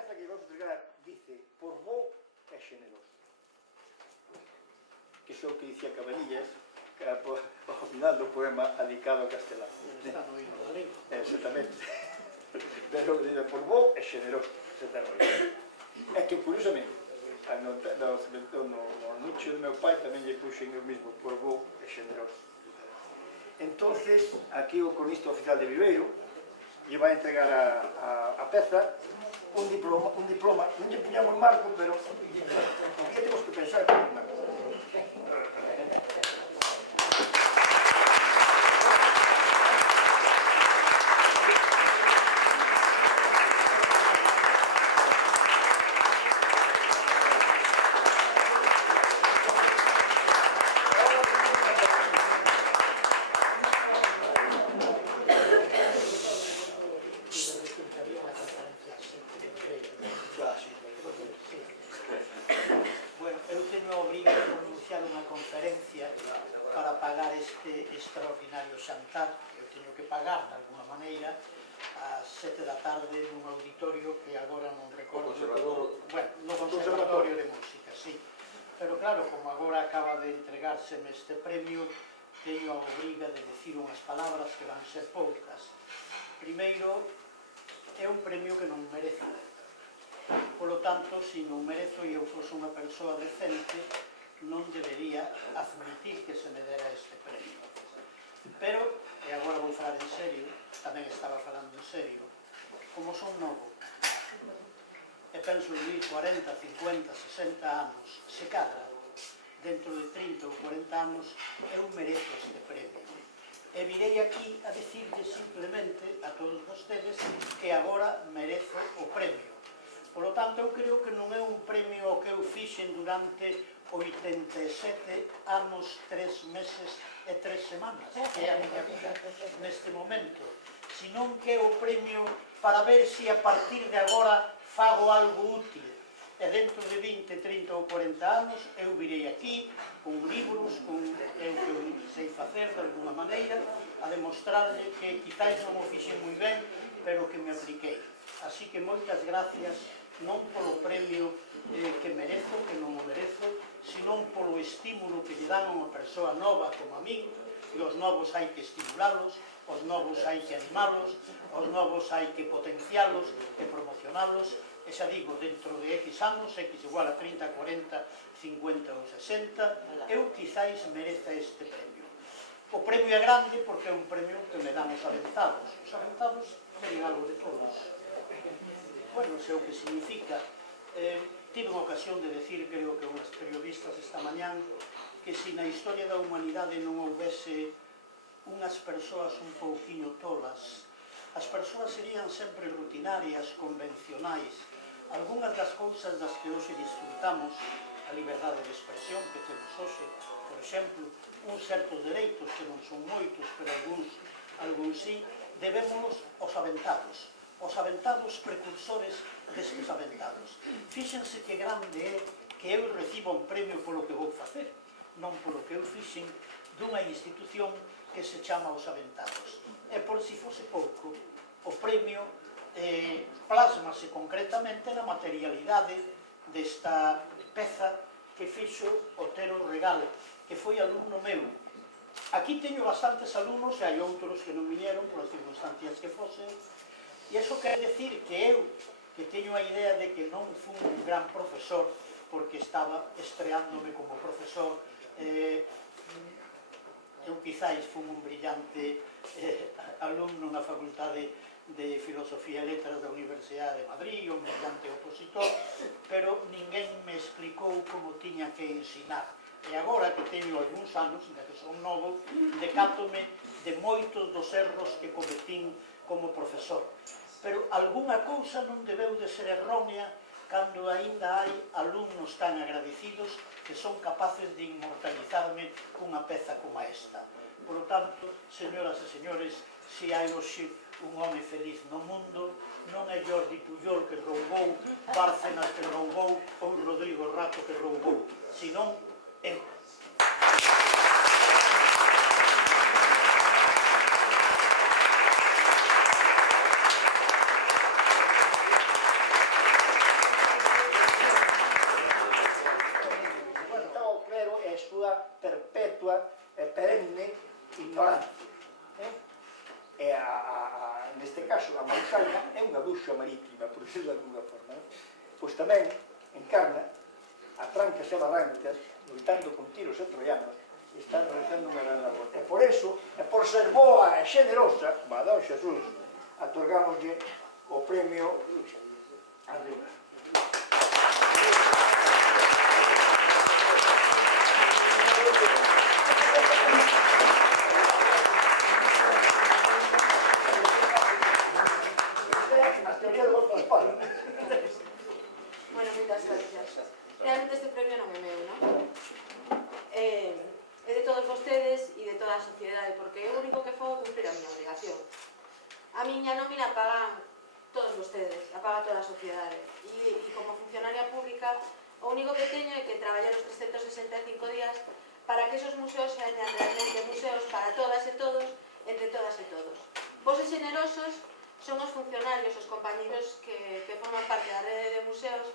peza que vamos a entregar dice: por bo é xeneroso. Que iso é o que dicía Cabanillas ao final do poema adicado a Castelán. Está no hino galego. Exactamente. Pero dice: por bo é xeneroso. É que, curiosamente, no nicho do meu pai tamén lle puxen o mismo: por bo é xeneroso. Entonces, aquí o cronista oficial de Viveiro lle vai entregar a peza un diploma, non lle puñamos marco, pero aquí temos que pensar en un marco. Extraordinario xantar que eu teño que pagar de alguma maneira ás 7 da tarde nun auditorio que agora non recordo, no Conservatorio de Música, sí. Pero claro, como agora acaba de entregárseme este premio, teño a obriga de decir unhas palabras que van ser poucas. Primeiro, é un premio que non merezo. Polo tanto, se non merezo e eu fose unha persoa decente, non debería admitir que se me dera este premio. Pero, e agora vou falar en serio, tamén estaba falando en serio, como son novo, e penso vivir 40, 50, 60 anos, se cadra, dentro de 30 ou 40 anos, eu merezo este premio. E virei aquí a decirle simplemente a todos vostedes que agora merezo o premio. Por lo tanto, eu creo que non é un premio que eu fixen durante 87 anos, 3 meses e 3 semanas, que é a miña vida neste momento, senón que é o premio para ver se a partir de agora fago algo útil. E dentro de 20, 30 ou 40 anos eu virei aquí con libros, con o que eu sei facer de alguna maneira, a demostrarle que quizáis non o fixen moi ben, pero que me apliquei. Así que moitas gracias, non polo premio que merezo, que non o merezo, senón polo estímulo que lle dan a unha persoa nova como a min, e os novos hai que estimularlos, os novos hai que animarlos, os novos hai que potenciarlos e promocionarlos, e xa digo, dentro de X anos, X igual a 30, 40, 50 ou 60, eu quizáis mereza este premio. O premio é grande porque é un premio que me dan os aventados. Os aventados teñen algo de todos. Bueno, sei o que significa. Tive unha ocasión de decir, creo que unhas periodistas esta mañán, que se na historia da humanidade non houvese unhas persoas un pouquiño tolas, as persoas serían sempre rutinarias, convencionais. Algúnas das cousas das que hoxe disfrutamos, a liberdade de expresión que temos hoxe, por exemplo, uns certos dereitos que non son moitos, pero algúns sí, debémonos aos aventados precursores destes aventados. Fíxense que grande é que eu reciba un premio polo que vou facer, non polo que eu fixen dunha institución que se chama Os Aventados. E por si fose pouco, o premio plásmase concretamente na materialidade desta peza que fixo Otero Regal, que foi alumno meu. Aquí teño bastantes alumnos e hai outros que non viñeron por as circunstancias que fosen. E iso quer decir que eu, que teño a idea de que non fui un gran profesor, porque estaba estreándome como profesor, eu quizáis fui un brillante alumno na Facultade de Filosofía e Letras da Universidade de Madrid, un brillante opositor, pero ninguén me explicou como tiña que ensinar. E agora que teño algúns anos, ainda que son novo, decátome de moitos dos erros que cometín como profesor. Pero algunha cousa non debeu de ser errónea cando aínda hai alumnos tan agradecidos que son capaces de inmortalizarme cunha peza como esta. Por lo tanto, señoras e señores, se hai hoxe un home feliz no mundo, non é Jordi Pujol que roubou, Bárcenas que roubou ou Rodrigo Rato que roubou, senón eu. de alguna forma, pois tamén encarna a trancas e barrancas, loitando con tiros e troianos, e está realizando unha gran labor. E por eso, e por ser boa e xenerosa, Don Xesús, atorgámoslle o premio arriba. Bueno, moitas gracias. Realmente este premio non é meu, non? É de todos vostedes e de toda a sociedade, porque é o único que fago cumprir a miña obrigación. A miña nómina pagan todos vostedes, a paga toda a sociedade. E como funcionaria pública, o único que teño é que traballar os 365 días para que esos museos sean realmente museos para todas e todos, entre todas e todos. Vos e generosos son os funcionarios, os compañeros que forman parte da rede de museos,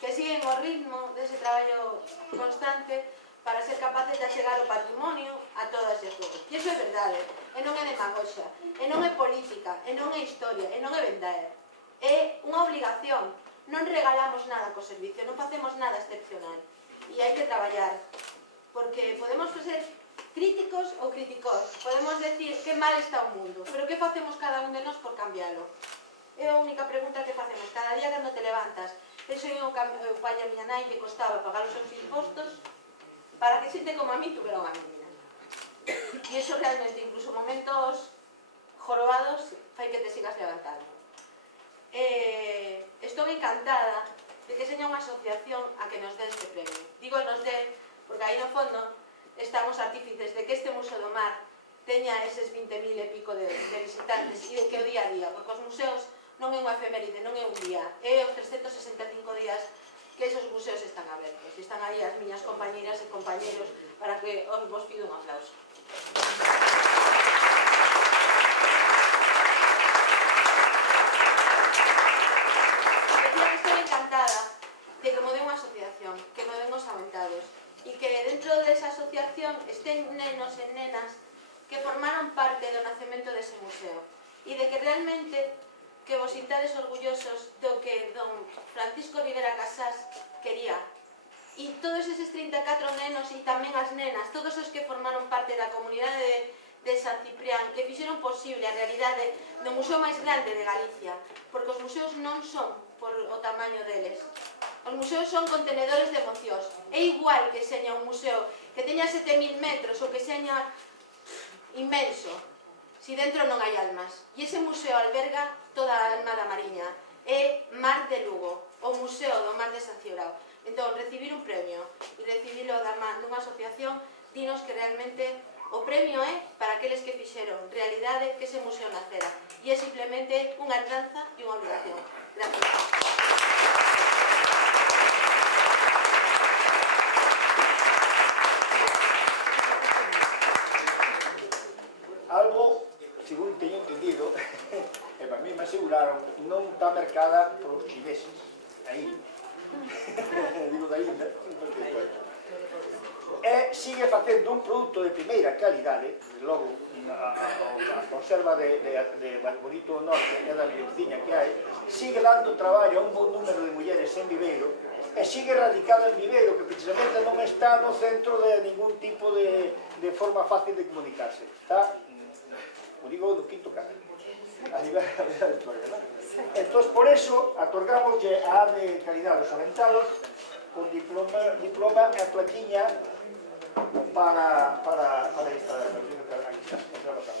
que siguen o ritmo dese traballo constante para ser capaces de achegar o patrimonio a todas e a todos. E iso é verdade, e non é demagoxa, e non é política, e non é historia, e non é vender. É unha obligación. Non regalamos nada co servicio, non facemos nada excepcional. E hai que traballar, porque podemos ser críticos ou criticós, podemos decir que mal está o mundo, pero que facemos cada un de nós por cambiálo? É a única pregunta que facemos cada día cando te levantas. Penso en o pai a miña nai que costaba pagar os seus impostos para que xente como a mí tuvera unha menina. E iso realmente, incluso momentos jorobados, fai que te sigas levantando. Estou encantada de que seña unha asociación a que nos dé este premio. Digo nos dé, porque aí no fondo estamos artífices de que este Museo do Mar teña eses 20.000 e pico de visitantes e de que o día a día, porque os museos non é unha efeméride, non é un día, é os 365 días que esos museos están abertos. E están aí as miñas compañeiras e compañeros para que vos pido un aplauso. Decía que estou encantada de que mo dé unha asociación, que mo den os aventados, e que dentro desa asociación estén nenos e nenas que formaron parte do nacemento dese museo, e de que realmente que vos sintades orgullosos do que don Francisco Rivera Casas quería. E todos eses 34 nenos e tamén as nenas, todos os que formaron parte da comunidade de San Ciprián, que fixeron posible a realidade do museo máis grande de Galicia, porque os museos non son por o tamaño deles. Os museos son contenedores de emocións. É igual que seña un museo que teña 7.000 metros ou que seña inmenso, si dentro non hai almas. E ese museo alberga toda a alma da Mariña. É Mar de Lugo, o Museo do Mar de San Cibrao. Entón, recibir un premio e recibirlo da man dunha asociación, dinos que realmente o premio é para aqueles que fixeron realidade que ese museo nacera. E é simplemente unha herdanza e unha obligación. Gracias. Algo, según teño entendido, e para mí me aseguraron, non está mercada polos chineses, aí. Digo da Inda, e sigue facendo un produto de primeira calidade, logo a conserva de Bonito do Norte e da Miocciña que hai, sigue dando traballo a un bon número de mulleres en Viveiro e sigue radicada en Viveiro, que precisamente non está no centro de ningún tipo de forma fácil de comunicarse. Está, o digo, do quinto canal, a nivel da historia, non? Entón, por eso, atorgámoslle a de calidade os aventados con diploma e a plaquiña para esta trabajo.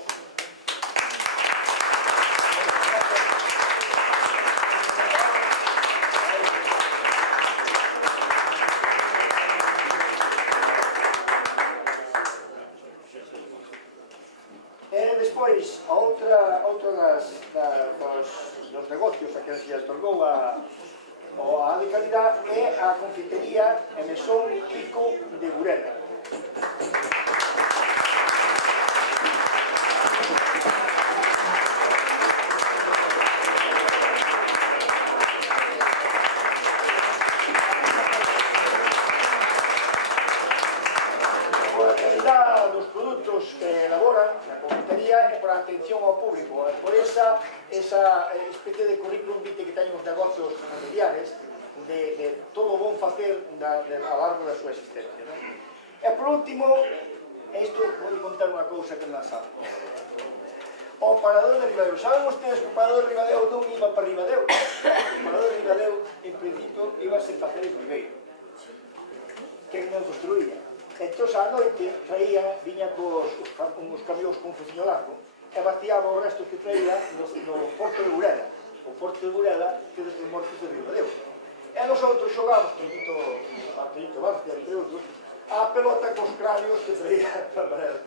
Despois, outra dos negocios a que se otorgou a de calidad é a confitería e mesón Pico de Burela. Por a calidad dos produtos que elaboran na confitería e por a atención ao público, por esa esa especie de currículum vitae que teñen os negocios familiares de todo o bon facer a largo da súa existencia, non? E por último, isto vou contar unha cousa que non sabe. O parador de Ribadeo. Saben ustedes que o parador de Ribadeo non iba para Ribadeo? O parador de Ribadeo, en principio, iba a ser facer en Viveiro. Que non construía. Entón, a noite, viña uns camións con fuciño largo e vaciaba o resto que traía no porto de Burela. O porto de Burela que desde os mortos de Ribadeo. E nosotros xogamos, Benito Barcia, entre outros, a pelota cos cráneos que traía para Varela.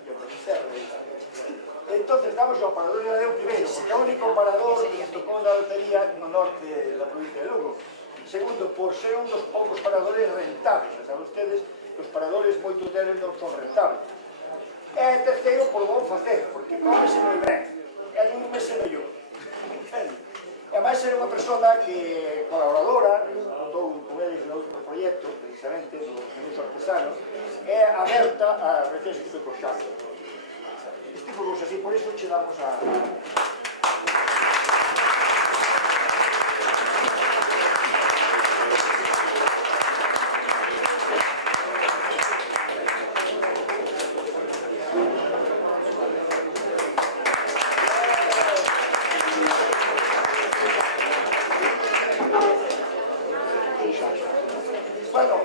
Entonces damos ao parador de Ribadeo primeiro, porque é o único parador que tocou na lotería no norte da provincia de Lugo. Segundo, por ser un dos poucos paradores rentables. Saben ustedes que os paradores, moitos deles non son rentables. E terceiro, por bon facer, porque cómese moi ben, e non me se mellor. E máis era unha persona que colaboradora, contou con eles no outro proxecto, precisamente, nos menús artesanos, é aberta a recién escrito cos xalos. Este tipo de cousas así, por iso che damos a... Bueno,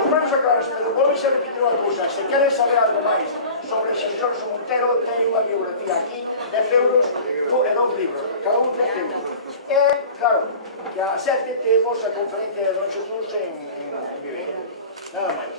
os vamos a acabar, pero vou a repetir unha cousa. Se queren saber algo máis sobre Xorxo Montero, ten unha biografía aquí, 10 euros, e 2 libros, cada un 10 euros. E, claro, que a 7 temos a conferencia de Don Xesús en Viveiro. Nada máis.